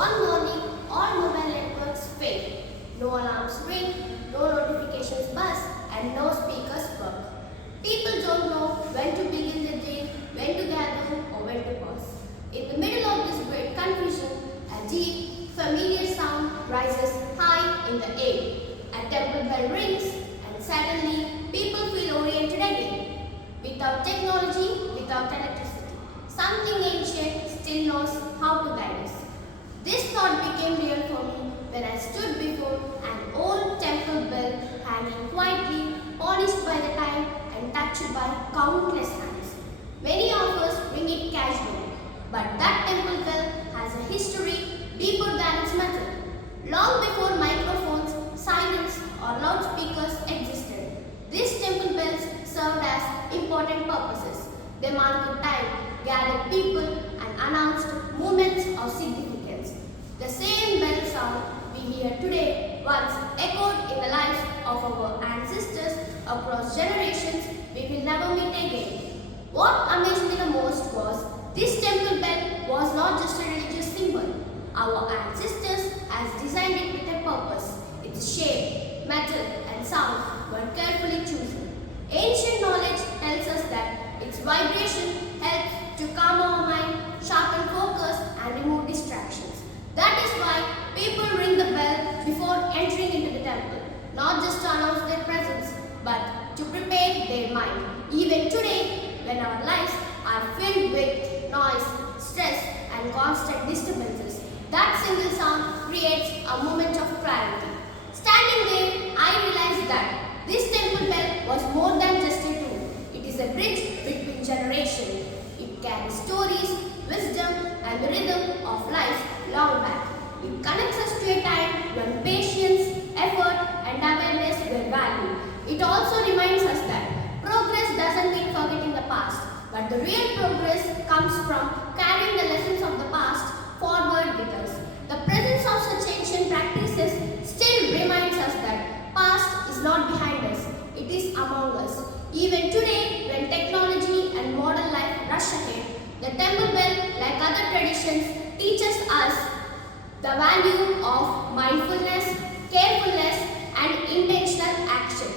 One morning, all mobile networks failed. No alarms ring, no notifications buzz, and no speakers work. People don't know when to begin the day, when to gather, or when to pause. In the middle of this great confusion, a deep, familiar sound rises high in the air. A temple bell rings, and suddenly people feel oriented again. Without technology, without electricity, something ancient still knows how to guide us. This thought became real for me when I stood before an old temple bell hanging quietly, polished by the time and touched by countless hands. Many of us ring it casually, but that temple bell has a history deeper than its metal. Long before microphones, silence, or loudspeakers existed, these temple bells served as important purposes. They marked time, gathered people, and announced moments of significance. The same bell sound we hear today once echoed in the lives of our ancestors across generations we will never meet again. What amazed me the most was this temple bell was not just a religious symbol. Our ancestors has designed it with a purpose. Its shape, metal, and sound were carefully chosen. Ancient knowledge tells us that its vibration helps to calm our mind, sharpen focus, and remove distractions. That is why people ring the bell before entering into the temple, not just to announce their presence, but to prepare their mind. Even today, when our lives are filled with noise, stress, and constant disturbances, that single sound creates a moment of clarity. Standing there, I realized that this temple bell was more than just a tool. It is a bridge between generations. It carries stories, wisdom, and the rhythm of life long back. It connects us to a time when patience, effort, and awareness were valued. It also reminds us that progress doesn't mean forgetting the past, but the real progress comes from carrying the lessons of the past forward with us. The presence of such ancient practices still reminds us that past is not behind us, it is among us. Even today, when technology and modern life rush ahead, the temple bell, like other traditions, teaches us the value of mindfulness, carefulness, and intentional action.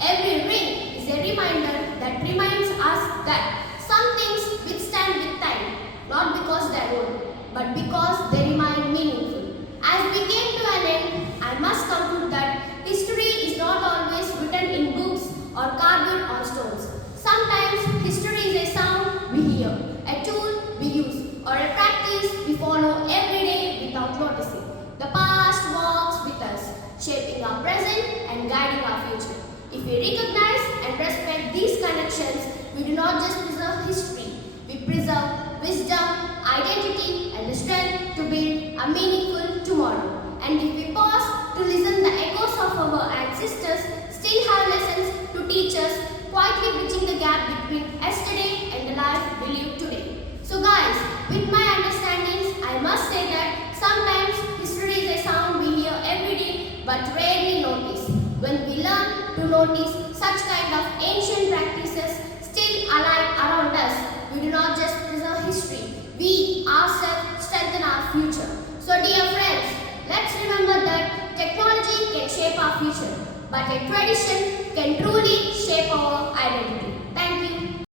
Every ring is a reminder that reminds us that some things withstand with time, not because they are old, but because they remain meaningful. As we came to an end, I must conclude that history is not always written in books or carved on stones. Sometimes history is a sound we hear, a tool we use, or a practice we follow every day without noticing. The past walks with us, shaping our present and guiding our future. If we recognize and respect these connections, we do not just preserve history, we preserve wisdom, identity, and the strength to build a meaningful tomorrow. And if we pause to listen, the echoes of our ancestors still have lessons to teach us, quietly bridging the gap between yesterday and the life we live today. So guys, with my understandings, I must say that sometimes history is a sound we hear every day but rarely notice. When we learn to notice such kind of ancient practices still alive around us, we do not just preserve history, we ourselves strengthen our future. So dear friends, let's remember that technology can shape our future, but a tradition can truly shape our identity.